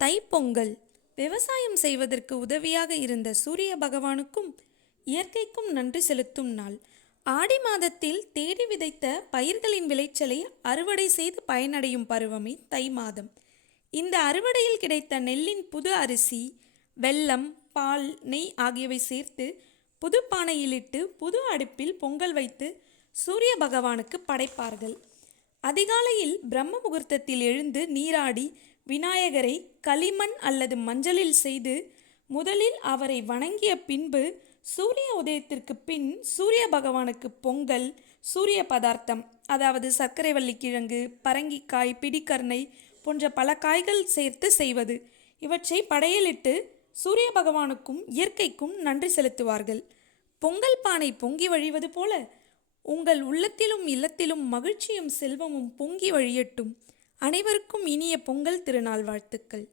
தைப்பொங்கல் விவசாயம் செய்வதற்கு உதவியாக இருந்த சூரிய பகவானுக்கும் இயற்கைக்கும் நன்றி செலுத்தும் நாள். ஆடி மாதத்தில் தேடி விதைத்த பயிர்களின் விளைச்சலை அறுவடை செய்து பயனடையும் பருவமே தை மாதம். இந்த அறுவடையில் கிடைத்த நெல்லின் புது அரிசி, வெல்லம், பால், நெய் ஆகியவை சேர்த்து புது பானையிலிட்டு புது அடுப்பில் பொங்கல் வைத்து சூரிய பகவானுக்கு படைப்பார்கள். அதிகாலையில் பிரம்ம முகூர்த்தத்தில் எழுந்து நீராடி விநாயகரை களிமண் அல்லது மஞ்சளில் செய்து முதலில் அவரை வணங்கிய பின்பு சூரிய உதயத்திற்கு பின் சூரிய பகவானுக்கு பொங்கல், சூரிய பதார்த்தம் அதாவது சர்க்கரை வள்ளி கிழங்கு, பரங்கிக்காய், பிடிக்கர்ணை போன்ற பல காய்கள் சேர்த்து செய்வது. இவற்றை படையலிட்டு சூரிய பகவானுக்கும் இயற்கைக்கும் நன்றி செலுத்துவார்கள். பொங்கல் பானை பொங்கி வழிவது போல உங்கள் உள்ளத்திலும் இல்லத்திலும் மகிழ்ச்சியும் செல்வமும் பொங்கி வழியட்டும். அனைவருக்கும் இனிய பொங்கல் திருநாள் வாழ்த்துக்கள்.